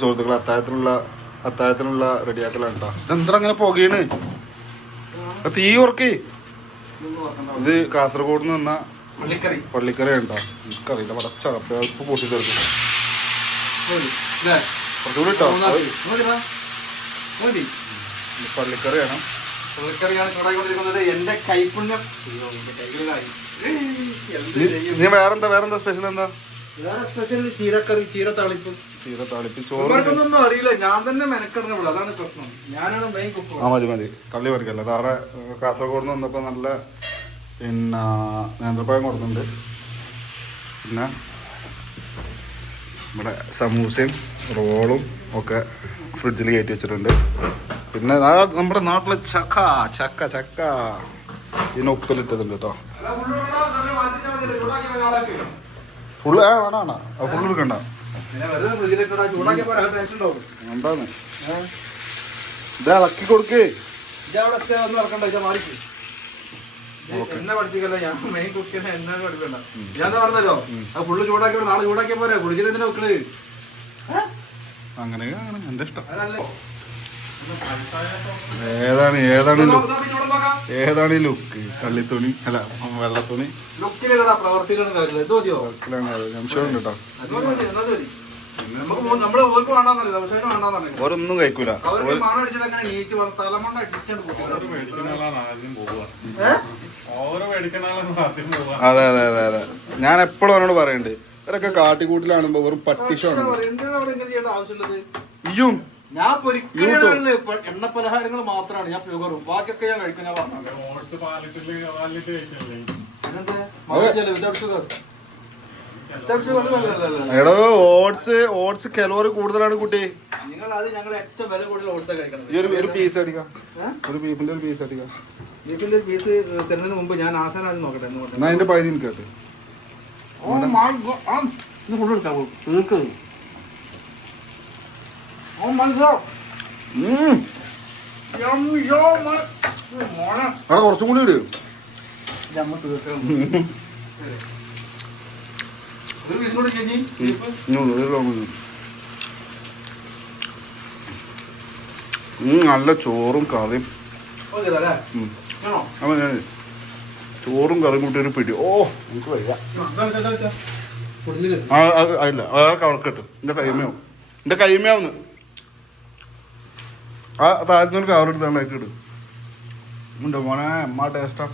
സുഹൃത്തുക്കൾ അത്താഴത്തിനുള്ള റെഡിയാക്കലാണ് കേട്ടോ. ഇതെന്താ അങ്ങനെ പുകയാണ്? തീ ഉറക്കി. ഇത് കാസർഗോഡ് നിന്ന് വന്ന പള്ളിക്കറി ഉണ്ടോ? എനിക്കറിയില്ല. പടച്ചടപ്പ് ഇപ്പൊ പൊട്ടി തീർക്കും. കുറച്ചുകൂടി ഇട്ടോ. പള്ളിക്കറിയാണ്. എന്റെ കൈപ്പുണ്യം. നീ വേറെന്താ സ്പെഷ്യൽ എന്താ? ചീരക്കറി, ചീരത്താളിപ്പ്, ചോറൊന്നും അറിയില്ല. ഞാൻ തന്നെ മെനക്കെടുന്നുള്ളൂ, അതാണ് പ്രശ്നം. ഞാനാണ് മെയിൻ കുക്ക്. മതി തള്ളി പറിക്കല്ല. താഴെ കാസർഗോഡ് നിന്ന് വന്നപ്പോൾ നല്ല പിന്നെ നേന്ത്രപ്പഴം കൊടുക്കുന്നുണ്ട്. പിന്നെ ഇവിടെ സമൂസയും റോളും ഒക്കെ ഫ്രിഡ്ജിൽ കയറ്റി വെച്ചിട്ടുണ്ട്. പിന്നെ നമ്മുടെ നാട്ടിലെ ചക്ക ഇതിന് ഉപ്പിലിട്ടതുണ്ട് കേട്ടോ. ഫുള്ള് വേണ ഫുള്ള് എടുക്കണ്ട. എന്താന്ന് ഇത് ഇളക്കി കൊടുക്കേ. എന്നെ പഠിപ്പിക്കല്ല, ഞാൻ മെയിൻ കുക്ക് എന്നെ പഠിക്കണ്ട. ഞാൻ പറഞ്ഞല്ലോ അത് ഫുള്ള് ചൂടാക്കി നാളെ ചൂടാക്കിയ പോരെ. കുടിച്ചിട്ട് എന്തിനാ വെക്കണത്? അങ്ങനെ എന്റെ ഇഷ്ടം. ഏതാണ് ഈ ലുക്ക്? കള്ളിത്തുണി അല്ല വെള്ളത്തുണി കേട്ടോ. ഓരൊന്നും കഴിക്കൂല. അതെ ഞാൻ എപ്പോഴും അവനോട് പറയണ്ട്, ഇവരൊക്കെ കാട്ടിക്കൂട്ടിലാണുമ്പോ വെറും പട്ടിഷമാണ്. ഇയ്യും ഞാൻ എണ്ണ പലഹാരങ്ങൾ മാത്രമാണ് ഞാൻ പ്യൂറും, ബാക്കിയൊക്കെ ഞാൻ കഴിക്കുന്ന. എടോ ഓട്സ് കലോറി കൂടുതലാണ് കുട്ടി. നിങ്ങൾ അത് ഞങ്ങൾ ഏറ്റവും വില കൂടുതൽ ഓട്സ് കഴിക്കണം. ഒരു പീസ് അടിക്കാം. ഒരു ബീഫിന്റെ ഒരു പീസ് അടിക്കാം. ബീഫിന്റെ ഒരു പീസ് തരുന്നതിന് മുമ്പ് ഞാൻ ആശാനാദ്യം നോക്കട്ടെ. എന്നാ അതിന്റെ പകുതി എനിക്ക് കേട്ടെ. ഫുള്ള് എടുക്കാം, തീർക്ക്. കുറച്ചും കൂടി ഇട്. നല്ല ചോറും കറിയും. ചോറും കറിയും കൂട്ടി ഒരു പിടി. ഓ എനിക്ക് വയ്യ. ഇല്ല വേറെ കവർക്കിട്ട് എന്റെ കൈമയാവുന്നു. ആ താഴത്തുനിന്ന് കവറെടുത്താണ് അതിലേക്ക് ഇടും. ഉണ്ട് മോനെ, എമ്മ ടേസ്റ്റാ.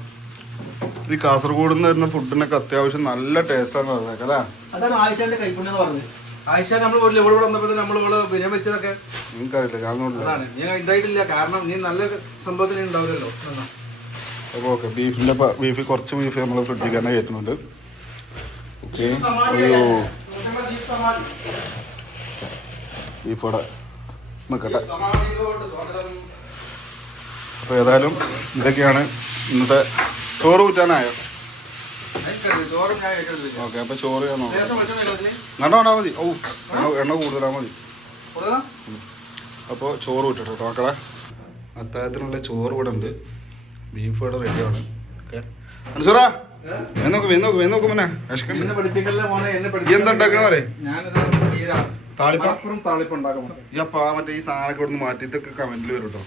ഈ കാസർഗോഡ് നിന്ന് വരുന്ന ഫുഡിനൊക്കെ അത്യാവശ്യം നല്ല ടേസ്റ്റാന്ന് പറഞ്ഞേക്കല്ലേ. അതാണ് ആയിഷാന്റെ കൈപ്പുണ്യം എന്ന് പറഞ്ഞത്. ആയിഷ നമ്മൾ ഇവിടെ വന്നപ്പോൾ നമ്മളിവിടെ ബിരിയാണി വെച്ചതൊക്കെ എനിക്കറിയില്ല. ഞാൻ ഇതായിട്ടില്ല, കാരണം നീ നല്ല സംഭവത്തിന് ഉണ്ടാവില്ലല്ലോ. അപ്പോൾ ഓക്കെ, ബീഫ് കുറച്ച് ബീഫ് നമ്മൾ ഫ്രിഡ്ജിൽ തന്നെ കയറ്റുന്നുണ്ട്. ഓക്കെ, അയ്യോ ബീഫോടെ നിൽക്കട്ടെ. അപ്പോൾ ഏതായാലും ഇതൊക്കെയാണ് ഇന്നത്തെ. ചോറ് കൂറ്റാനായോ? ഓക്കെ, അപ്പോൾ ചോറ് ഞാൻ നോക്കാം. വേണ്ടാ മതി. ഓ എണ്ണ കൂടുതലാ മതി. അപ്പോൾ ചോറ് കൂറ്റട്ടെ കേട്ടോ മക്കളെ. അത്താഴത്തിനുള്ള ചോറ് ഇവിടെ ഉണ്ട്. ബീഫ് ഇവിടെ റെഡിയാണ്. ഓക്കെ അനുസൂറാ നോക്ക് മോനെ. എന്താ ഉണ്ടാക്കണ പറയേ? മറ്റേ ഈ സാധനമൊക്കെ ഇവിടുന്ന് മാറ്റി ഇതൊക്കെ കമന്റിൽ വരും കേട്ടോ.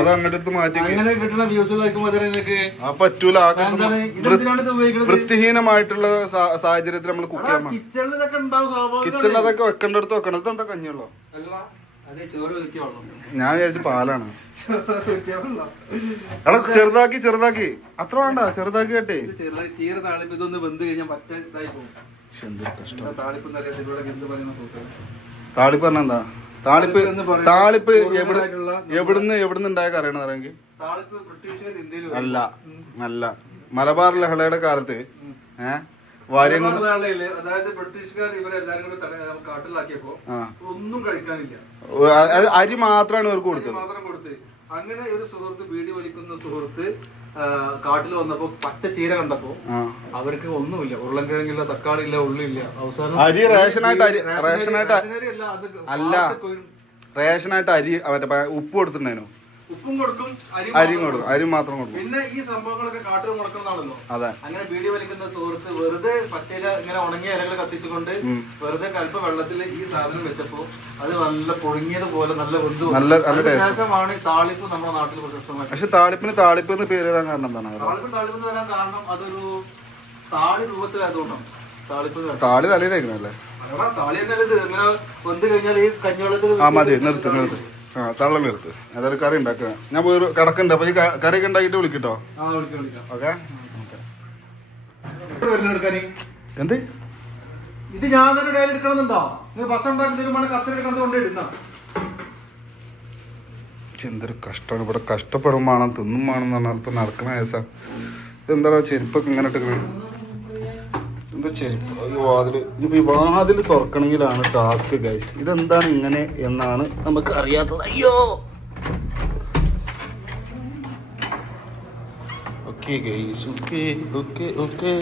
അത് അങ്ങോട്ട് എടുത്ത് മാറ്റി. ആ പറ്റൂല. വൃത്തിഹീനമായിട്ടുള്ള സാഹചര്യത്തിൽ നമ്മൾ കുക്ക് ചെയ്യാൻ കിച്ചണിൽ അതൊക്കെ വെക്കേണ്ടടുത്ത് വെക്കണം. ഇതെന്താ കഞ്ഞിയുള്ളോ? ഞാൻ വിചാരിച്ച പാലാണ്. എടാ ചെറുതാക്കി അത്ര വേണ്ട, ചെറുതാക്കി കേട്ടേ. താളിപ്പ് പറഞ്ഞ എന്താ? താളിപ്പ് എവിടുന്ന് ഉണ്ടായ കറിയാണ് അറിയെങ്കിൽ അല്ല മലബാർ ലഹളയുടെ കാലത്ത് അതായത് ബ്രിട്ടീഷുകാർ ഇവരെല്ലാരും കൂടെ കാട്ടിലാക്കിയപ്പോ ഒന്നും കഴിക്കാനില്ല. അരി മാത്രമാണ് ഇവർക്ക് കൊടുത്തത്. അങ്ങനെ ഒരു സുഹൃത്ത്, ബീഡി വലിക്കുന്ന സുഹൃത്ത് കാട്ടിൽ വന്നപ്പോ പച്ച ചീര കണ്ടപ്പോ അവർക്ക് ഒന്നുമില്ല. ഉരുളൻകിഴങ്ങില്ല, തക്കാളി ഇല്ല, ഉള്ളില്ല. അവസാനം അരി റേഷനായിട്ട് അല്ല, റേഷനായിട്ട് അരി മറ്റേ ഉപ്പ് കൊടുത്തിട്ടുണ്ടായിരുന്നു. ഉപ്പും കൊടുക്കും, അരിയും കൊടുക്കും, അരി മാത്രം കൊടുക്കും. പിന്നെ ഈ സംഭവങ്ങളൊക്കെ കാട്ടിൽ മുളക്കുന്നതാണല്ലോ. അതെ. അങ്ങനെ ബീഡി വലിക്കുന്ന സുഹൃത്ത് വെറുതെ പച്ചയില ഇങ്ങനെ ഉണങ്ങിയ ഇലകൾ കത്തിച്ചുകൊണ്ട് വെറുതെ കൽപ്പ വെള്ളത്തിൽ ഈ സാധനം വെച്ചപ്പോ അത് നല്ല പൊഴുങ്ങിയതുപോലെ നല്ല ശേഷമാണ് താളിപ്പ് നമ്മുടെ നാട്ടിൽ പ്രശസ്തമായി. പക്ഷെ താളിപ്പ് എന്ന് പേര് വരാൻ കാരണം എന്താണ്? താളിപ്പ് എന്ന് വരാൻ കാരണം അതൊരു താളി രൂപത്തിലായതുകൊണ്ടാണ് താളിപ്പ്. താളി തലയിൽ തേക്കുന്നല്ലേ? താളി തന്നെ ഇത് ഇങ്ങനെ വെന്ത് കഴിഞ്ഞാൽ ഈ കഞ്ഞിവെള്ളത്തിൽ മതി, നിർത്ത്. തള്ളം നിർത്ത്. അതൊരു കറി ഉണ്ടാക്കുക. ഞാൻ പോയി കിടക്കണ്ട. അപ്പൊ ഈ കറിയൊക്കെ ഉണ്ടാക്കിട്ട് വിളിക്കട്ടോ. ഓക്കെ. എന്ത് ഇത് ഞാൻ തന്നെ ഡയൽ എടുക്കണമെന്നുണ്ടോ? ഭക്ഷണം ഉണ്ടാക്കുന്ന കസ്റ്റഡി എടുക്കുന്നത് കൊണ്ടിരുന്ന എന്തൊരു കഷ്ടമാണ്. ഇവിടെ കഷ്ടപ്പെടും തിന്നും വേണം പറഞ്ഞാൽ ഇപ്പൊ നടക്കണ കേസാ. ഇതെന്താ ചെരുപ്പൊക്കെ ഇങ്ങനെ ഇട്ടിക്കണേ? എന്താ ചെരുപ്പ്? ഈ വാതിൽ തുറക്കണമെങ്കിലാണ് ടാസ്ക് ഗൈസ്. ഇതെന്താണ് ഇങ്ങനെ എന്നാണ് നമുക്ക് അറിയാത്തത്. അയ്യോ. Okay guys, okay.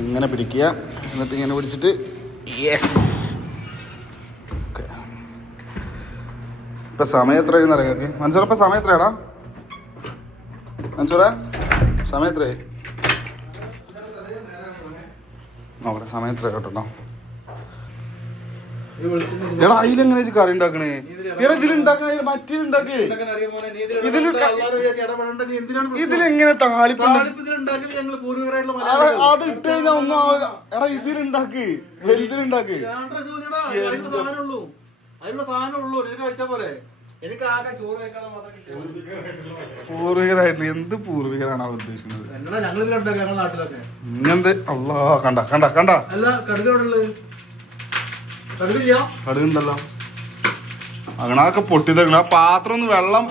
ഇങ്ങനെ പിടിക്കുക, എന്നിട്ട് ഇങ്ങനെ പിടിച്ചിട്ട് യെസ്. ഓക്കെ. ഇപ്പൊ സമയം എത്രയാണെന്ന് അറിയാം മൻസൂർ? ഇപ്പൊ സമയം എത്രയാടാ മൻസൂറ? സമയം എത്രയായി നോക്കട്ടെ. സമയം എത്ര കേട്ടോ. എടാ അതിലെങ്ങനെ കറി ഉണ്ടാക്കണേ? എടാ ഇതിലുണ്ടാക്കണ മറ്റേണ്ടാക്കേ. ഇതിലെങ്ങനെ താളിപ്പ് അത് ഇട്ട് കഴിഞ്ഞാൽ ഒന്നും ആവില്ല. എടാ ഇതിലുണ്ടാക്ക്, ഇതിലുണ്ടാക്ക്. പൂർവികരായിട്ടില്ല. എന്ത് പൂർവികരാണ് അവർ ഉദ്ദേശിക്കുന്നത്? ഇങ്ങനത്തെ അല്ലാ കണ്ട കടുകുണ്ടല്ലോ. അങ്ങനൊക്കെ പൊട്ടി തരണം. ആ പാത്രം ഒന്ന് വെള്ളം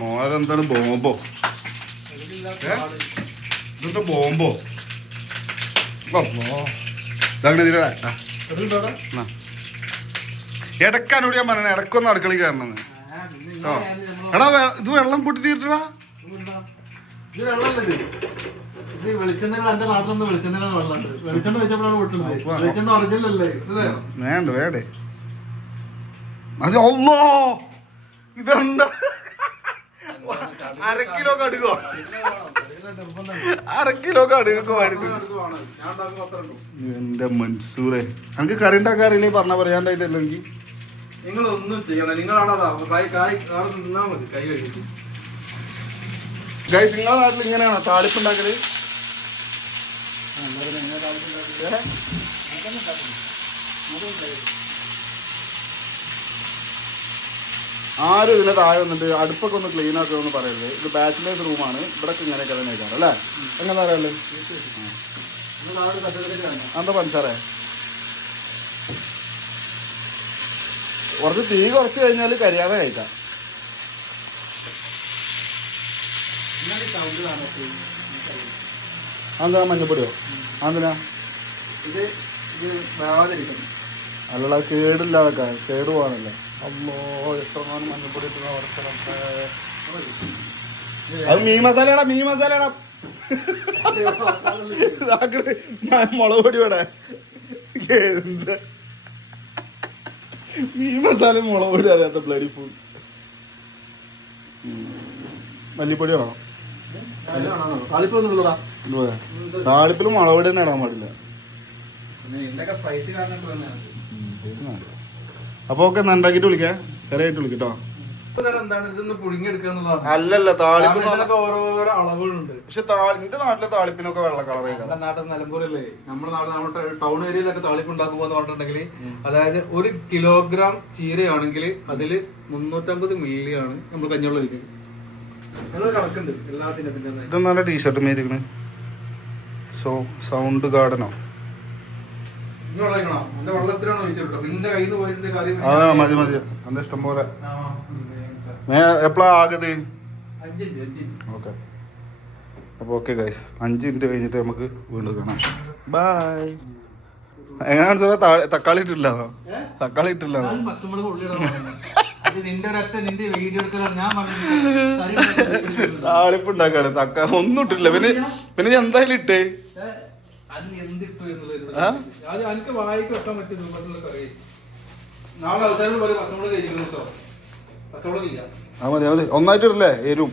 മോനെന്താണ്? ബോംബോ? ഇതെന്താ ബോംബോ? ഇടക്കാനോട് ഞാൻ പറഞ്ഞ ഇടക്കൊന്ന് അടുക്കളി കയറണമെന്ന്. എടാ ഇത് വെള്ളം പൊട്ടി തീർത്തടാ. വേണ്ടേ അത്? അല്ലോ ഇതെന്താ? അരക്കിലോ കടുകോ? അരക്കിലോ കടുകൊക്കെ വരുന്നു. എന്റെ മൻസൂറെ, എനിക്ക് കറി ഉണ്ടാക്കാറില്ലേ? പറഞ്ഞ പറയാണ്ടായില്ലെങ്കിൽ നിങ്ങളൊന്നും ചെയ്യണം. നിങ്ങളവിടെ നിന്നാ മതി. കൈ കഴിക്കും ഗൈസ്. നിങ്ങളുടെ നാട്ടിൽ ഇങ്ങനെയാണോ താളിപ്പ് ഉണ്ടാക്കല്? ആരും ഇതിനെ താഴെ വന്നിട്ട് അടുപ്പൊക്കെ ഒന്ന് ക്ലീൻ ആക്കുക എന്ന് പറയരുത്. ഇത് ബാച്ചിലേഴ്സ് റൂമാണ്. ഇവിടെ ഇങ്ങനെയൊക്കെ തന്നെ കഴിക്കാറ് അല്ലേ? എങ്ങനെ അറിയാലോ? എന്താ പഞ്ചസാരേ? കുറച്ച് തീ കുറച്ച് കഴിഞ്ഞാൽ കരിയാതെ കഴിക്കാം. അതെന്താ മഞ്ഞപ്പൊടിയോ? അതെന്തിനാ? അല്ലടാ കേടില്ലാതെ കേട് പോകാനല്ലേ? അല്ലോ എത്ര മഞ്ഞപ്പൊടി ഇട്ടാ? അത് മീൻ മസാലയാടാ, മീൻ മസാലയാടാ. മുളക് പൊടി വേടേ? എന്താ മീൻ മസാല മുളക് പൊടി അറിയാത്ത ബ്ലഡി ഫുഡ്. മല്ലിപ്പൊടി വേണോ? താളിപ്പിൽ മുളക് പൊടി തന്നെ ഇടാൻ പാടില്ല. അപ്പൊ ഓക്കെ, ഉണ്ടാക്കിട്ട് വിളിക്കാം. കറിയായിട്ട് വിളിക്കട്ടോ. അല്ലല്ല താളിപ്പ് ഓരോരോ അളവുകളുണ്ട്. പക്ഷെ എന്റെ നാട്ടിലെ താളിപ്പിനൊക്കെ വെള്ള കളറേ. നാട്ടിൽ നിലമ്പൂരല്ലേ? നമ്മുടെ നമ്മുടെ ടൗൺ ഏരിയയിലൊക്കെ താളിപ്പ് ഉണ്ടാക്കുമ്പോ പറഞ്ഞിട്ടുണ്ടെങ്കിൽ, അതായത് 1 കിലോഗ്രാം ചീരയാണെങ്കിൽ അതില് 350 മില്ലിയാണ് നമ്മൾ കഞ്ഞിവെള്ളം ഒഴിക്കുന്നത്. കണക്കുണ്ട് എല്ലാത്തിനും. ഇതെന്നാ ടീഷർട്ട് മേടിക്കണ്? സൗണ്ട് ഗാർഡനോ? മതി മതി. എന്റെ ഇഷ്ടം പോലെ. എപ്പോഴാ ആകത്? ഓക്കെ. അപ്പൊ ഓക്കെ ഗൈസ്, 5 മിനിറ്റ് കഴിഞ്ഞിട്ട് നമുക്ക് വീണ്ടും കാണാം. ബൈ. എങ്ങനെയാണ് സാറേ? തക്കാളി ഇട്ടില്ലാന്നോ? തക്കാളി ഇട്ടില്ലാന്നോ? താളിപ്പ് ഉണ്ടാക്കാണ്. ഒന്നും ഇട്ടില്ല. പിന്നെ എന്തായാലും ഇട്ടേ? നാളെ അവസാനം പോലെ പച്ചമുളക് കഴിക്കുന്നു കേട്ടോ. പച്ചമുളക് ഇല്ല. മതി മതി ഒന്നായിട്ടില്ലേ എരും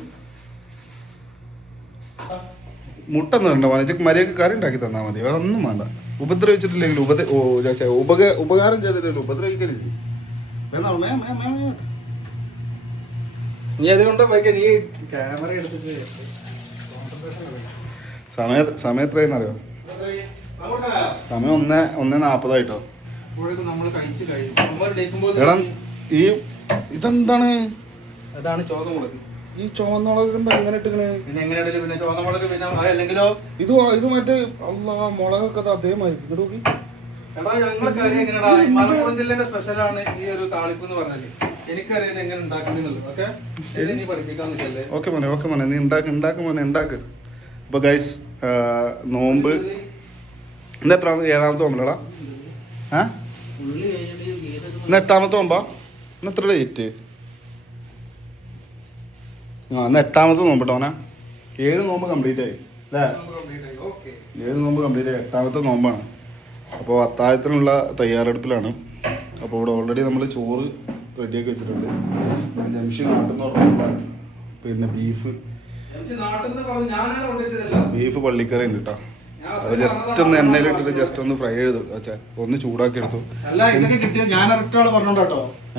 മുട്ട ഉണ്ടോ മര്യാദക്ക് കറി ഉണ്ടാക്കി തന്നാൽ മതി വേറെ ഒന്നും വേണ്ട. ഉപദ്രവിച്ചിട്ടില്ലെങ്കിൽ ഉപകാരം ചെയ്തിട്ടില്ല ഉപദ്രവിക്കരുത്. നീ അതുകൊണ്ട് നീ ക്യാമറ എടുത്തിട്ട് സമയം എത്രയെന്നറിയോ? സമയം 1:40 എടാ ഈ ഇതെന്താണ്? അതാണ് ചോന്നമുളക്. ഈ ചുവന്നുളക് എങ്ങനെ ഇട്ടിക്കണേ? പിന്നെ എങ്ങനെയാണെങ്കിലും പിന്നെ ചോന്നമുളക് പിന്നെ അല്ലെങ്കിലോ ഇത് മറ്റേ മുളകൊക്കെ അതേമാതിരി നോക്കി. എടാ ഞങ്ങളൊക്കെ അറിയാം എങ്ങനെയാ മലപ്പുറം ജില്ലേന്റെ സ്പെഷ്യലാണ് ഈ ഒരു താളിപ്പ് എന്ന് പറഞ്ഞാല്. എനിക്കറിയാം എങ്ങനെ ഉണ്ടാക്കുന്നുള്ളത്. ഓക്കെ നീ പഠിപ്പിക്കാൻ നിൽക്കല്ലേ? ഓക്കെ മോനെ നീ ഉണ്ടാക്ക്. അപ്പൊ ഗൈസ് നോമ്പ് ഇന്ന് എത്രാമത്? 7ാമത്തെ നോമ്പല്ലടാ? ഇന്ന് 8ാമത്തെ നോമ്പാ? ഇന്ന് എത്ര ഡേറ്റ്? ഇന്ന് 8ാമത്തെ നോമ്പ് കേട്ടോനെ. 7 നോമ്പ് കംപ്ലീറ്റ് ആയി അല്ലേ? 7 നോമ്പ് കംപ്ലീറ്റ് ആയി. 8ാമത്തെ നോമ്പാണ്. അപ്പോൾ അത്താഴത്തിനുള്ള തയ്യാറെടുപ്പിലാണ്. അപ്പോൾ ഇവിടെ ഓൾറെഡി നമ്മൾ ചോറ് റെഡിയാക്കി വെച്ചിട്ടുണ്ട്. പിന്നെ ജംഷി നാട്ടിൽ നിന്ന് പറഞ്ഞ പിന്നെ ബീഫ് പള്ളിക്കറി ഉണ്ട് കേട്ടോ. അത് ജസ്റ്റ് ഒന്ന് എണ്ണയിലിട്ടിട്ട് ജസ്റ്റ് ഒന്ന് ഫ്രൈ ചെയ്ത് ഒന്ന് ചൂടാക്കി എടുത്തു.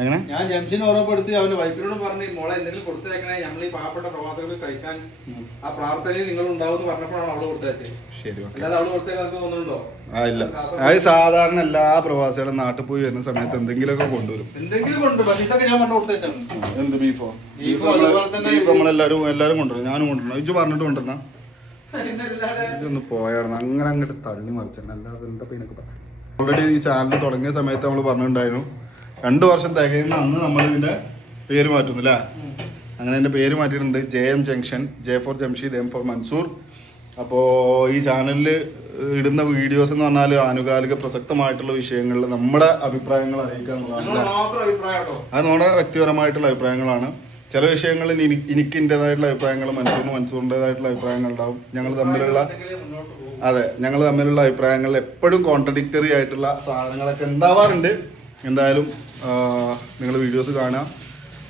എങ്ങനെ ഞാൻ ജംഷിന് ഓർമ്മപ്പെടുത്തി അവന്റെ വൈഫിനോട് പറഞ്ഞ് മോളെ എന്തെങ്കിലും കൊടുത്തേക്കണേ നമ്മൾ ഈ പാവപ്പെട്ട പ്രവാസികൾക്ക് കഴിക്കാൻ ആ പ്രാർത്ഥനയിൽ നിങ്ങൾ ഉണ്ടാവും പറഞ്ഞപ്പോഴാണ് അവള് കൊടുത്തയച്ചത്. ശരി അല്ലാതെ അവള് കൊടുത്തേക്കാൻ തോന്നുന്നുണ്ടോ? ഇല്ല. അത് സാധാരണ എല്ലാ പ്രവാസികളും നാട്ടിൽ പോയി വരുന്ന സമയത്ത് എന്തെങ്കിലുമൊക്കെ കൊണ്ടുവരും. എന്തെങ്കിലും കൊണ്ടുവരും. ഇതൊക്കെ ഞാൻ പണ്ട് കൊടുത്തേച്ചാണ്. എന്ത് ബീഫോ? ബീഫ് നമ്മളെല്ലാരും കൊണ്ടുവരും. ഞാനും കൊണ്ടുവരണം. ഇജ്ജ് പറഞ്ഞിട്ട് കൊണ്ടുവരണ ഇതൊന്ന് പോയാണ് അങ്ങനെ അങ്ങോട്ട് തള്ളി മറിച്ചെന്നെ. അല്ലാതെ എന്താ ഇതിനൊക്കെ പറയാം. ഓൾറെഡി ഈ ചാനൽ തുടങ്ങിയ സമയത്ത് നമ്മൾ പറഞ്ഞിട്ടുണ്ടായിരുന്നു 2 വർഷം തികയുന്ന അന്ന് നമ്മൾ ഇതിന്റെ പേര് മാറ്റുന്നു അല്ലേ? അങ്ങനെ എൻ്റെ പേര് മാറ്റിയിട്ടുണ്ട്. JM junction, J for Jamsheed, M for Mansoor. അപ്പോൾ ഈ ചാനലിൽ ഇടുന്ന വീഡിയോസ് എന്ന് പറഞ്ഞാൽ ആനുകാലിക പ്രസക്തമായിട്ടുള്ള വിഷയങ്ങളിൽ നമ്മുടെ അഭിപ്രായങ്ങൾ അറിയിക്കുക എന്നുള്ളതാണ്. അത് നമ്മുടെ വ്യക്തിപരമായിട്ടുള്ള അഭിപ്രായങ്ങളാണ്. ചില വിഷയങ്ങളിൽ എനിക്ക് എൻ്റെതായിട്ടുള്ള അഭിപ്രായങ്ങൾ, മൻസൂറിൻ്റെതായിട്ടുള്ള അഭിപ്രായങ്ങൾ ഉണ്ടാവും. ഞങ്ങൾ തമ്മിലുള്ള അഭിപ്രായങ്ങളിൽ എപ്പോഴും കോൺട്രഡിക്റ്ററി ആയിട്ടുള്ള സാധനങ്ങളൊക്കെ ഉണ്ടാവാറുണ്ട്. എന്തായാലും നിങ്ങൾ വീഡിയോസ് കാണുക,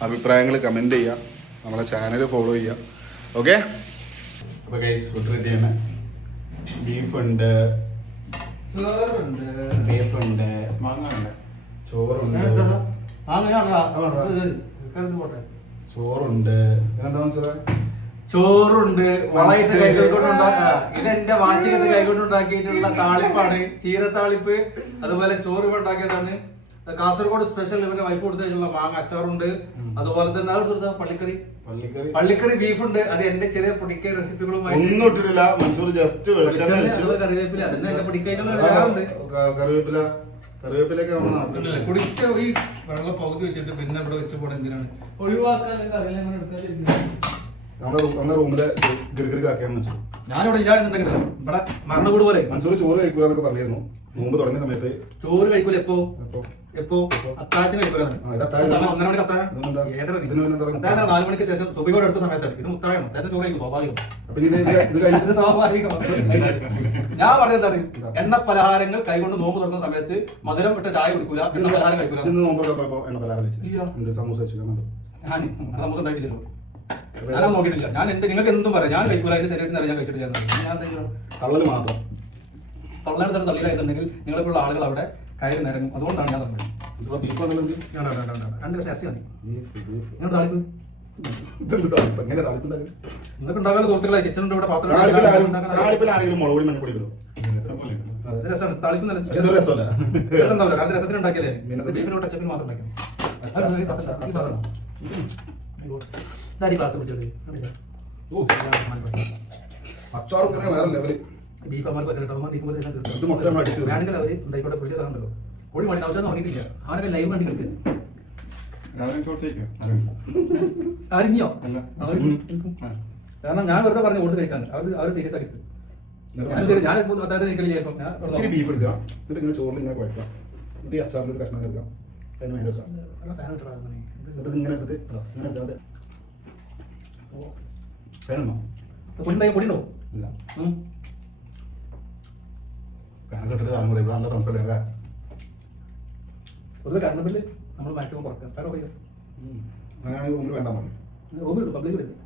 അഭിപ്രായങ്ങൾ കമൻറ്റ് ചെയ്യുക, നമ്മളെ ചാനൽ ഫോളോ ചെയ്യുക. ഓക്കെ. അപ്പോൾ ഗൈസ് ഫുഡ് റെഡി ആണ്. ബീഫുണ്ട്, ചോറുണ്ട്, ചോറുണ്ട്, വളയിട്ട് കൈകൊണ്ടുണ്ടാക്കുക. ഇതെന്റെ വാശികത്ത് കൈകൊണ്ടുണ്ടാക്കിയിട്ടുള്ള താളിപ്പാണ്, ചീരത്താളിപ്പ്. അതുപോലെ ചോറ് ഉണ്ടാക്കിയതാണ്. കാസർഗോഡ് സ്പെഷ്യൽ ഇവന്റെ വൈഫ് കൊടുത്തിട്ടുള്ള മാങ്ങ അച്ചാറുണ്ട്. അതുപോലെ തന്നെ അവിടെ പള്ളിക്കറി ബീഫുണ്ട്. അത് എന്റെ ചെറിയ പൊടിക്ക റെസിപ്പികളുമായി കറിവേപ്പില അതന്നെ എന്റെ പൊടിക്കുണ്ട്. കുടിച്ച ഈ വെള്ളം പകുതി വെച്ചിട്ട് പിന്നെ ഇവിടെ വെച്ച് പോണ എന്തിനാണ്? ഒഴിവാക്കാൻ ഞാനിവിടെ ഇല്ലാന്നുണ്ടെങ്കിൽ ഇവിടെ മരണകൂട് പോലെ മൻസൂർ ചോറ് കഴിക്കൂല എന്നൊക്കെ പറഞ്ഞിരുന്നു നോമ്പ് തുടങ്ങിയ സമയത്ത്. ചോറ് കഴിക്കൂല എപ്പോ അത്താഴത്തിന് കഴിക്കൂലാണ്. 4 മണിക്ക് ശേഷം സുബഹിയോട് അടുത്ത സമയത്താണ്. ഇത് മുത്താഴം അതായത് ചോറ് കഴിക്കും. സ്വാഭാവികം. ഞാൻ പറയുന്നതാണ്, എണ്ണ പലഹാരങ്ങൾ കൈകൊണ്ട് നോമ്പ് തുറക്കുന്ന സമയത്ത് മധുരം ഇട്ട ചായ കുടിക്കൂല, എണ്ണ പലഹാരം കഴിക്കൂല. സമൂസ ഞാൻ സമൂസ ഉണ്ടായിട്ടില്ലല്ലോ. ഞാനത് നോക്കിയിട്ടില്ല. ഞാൻ നിങ്ങൾക്ക് എന്തും പറയാം. ഞാൻ കഴിക്കൂല. എന്റെ ശരീരത്തിന് അറിയാൻ കഴിച്ചിട്ടില്ല. ഞാൻ തള്ളല് മാത്രം തള്ളേണ്ട സ്ഥലത്ത് തള്ളിയില്ലായിരുന്നുണ്ടെങ്കിൽ നിങ്ങളെപ്പോലുള്ള ആളുകൾ അവിടെ കയറി നിരങ്ങും. അതുകൊണ്ടാണ് ഞാൻ തന്നത്. 2 കഷ്ണം ഇറച്ചി മതി. നിങ്ങൾ താളിപ്പ് നിങ്ങൾക്ക് ഉണ്ടാകാൻ സുഹൃത്തുക്കളെ കിച്ചണിന്റെ ഇവിടെ പാത്രം രസമാണ്. താളിപ്പ് നല്ല രസം ഉണ്ടാവില്ല. കാരണം രസത്തിന് ഉണ്ടാക്കിയാലേ ബീഫിനോട്ട് അച്ചപ്പിന് മാത്രം ഉണ്ടാക്കിയാൽ ക്ലാസ് കുടിച്ചത്. ബീഫ് വേണമെങ്കിൽ അവർ ഉണ്ടായിക്കോട്ടെ പിടിച്ചതാണല്ലോ. കോഴി മണി അവസാനം ഉറങ്ങിയിട്ടില്ല. അവനൊക്കെ ലൈവ് കണ്ടി കിടക്കുക. അറിഞ്ഞോ? കാരണം ഞാൻ വെറുതെ പറഞ്ഞു കൊടുത്ത് കഴിക്കാൻ. അവർ സീരിയസ് ആക്കി ഞാൻ അതായത് നിൽക്കലില്ല. ബീഫ് എടുക്കുക, എന്നിട്ട് ഇങ്ങനെ ചോറിൽ ഇങ്ങനെ കുഴക്കാം, എന്നിട്ട് അച്ചാറിൽ ഒരു കഷ്ണം എടുക്കാം. ഇങ്ങനെ എടുത്തിട്ട് ഇങ്ങനെ എടുത്താൽ ഫാനോ പൊടിയുണ്ടോ? ഇല്ല. ഫാൻ കെട്ടിട്ട് കാണുമ്പോൾ ഇവിടെ നല്ല തണുപ്പല്ലേ. പൊതുവെ കറണ്ട് ബില്ല് നമ്മൾ മാക്സിമം കുറക്കാം. കാരണം അങ്ങനെയാണെങ്കിൽ റൂമിൽ വേണ്ട പറഞ്ഞു. റൂമിൽ കിട്ടും, പബ്ലിക് വരുന്നത്.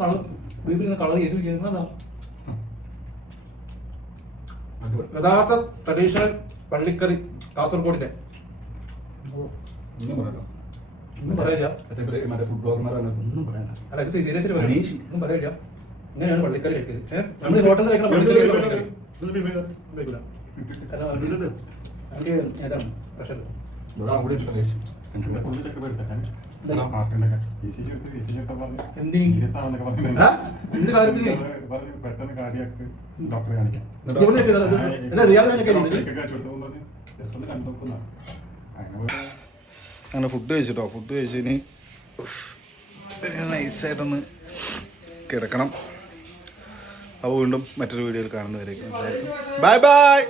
കളർ ബീഫിൽ നിന്ന് കളർ എരിവില്ല. യഥാർത്ഥ ട്രഡീഷണൽ പള്ളിക്കറി കാസർഗോഡിന്റെ ഒന്നും പറയണ്ട. ഒന്നും പറയില്ല. മറ്റേ ഫുഡ് ബ്ലോഗർമാരാണ് ഒന്നും പറയണ്ട. അല്ല സീരിയസ്ലി ഒന്നും പറയില്ല. ഇങ്ങനെയാണ് പള്ളിക്കറി കഴിക്കുന്നത്. നമ്മൾ ഹോട്ടലിൽ കഴിക്കുന്ന പള്ളിക്കറി കഴിക്കില്ല. എനിക്ക് ഏതാണ് പ്രഷർ എന്ത് കാര്യത്തില് പെട്ടെന്ന് കാർഡിയാക്ക് ഡോക്ടറെ കാണിക്കാം. അങ്ങനെ ഫുഡ് കഴിച്ചിട്ടോ. ഫുഡ് കഴിച്ചതിന് നൈസായിട്ടൊന്ന് കിടക്കണം. അപ്പോൾ വീണ്ടും മറ്റൊരു വീഡിയോയിൽ കാണുന്നവരേക്കും ബൈ ബൈ.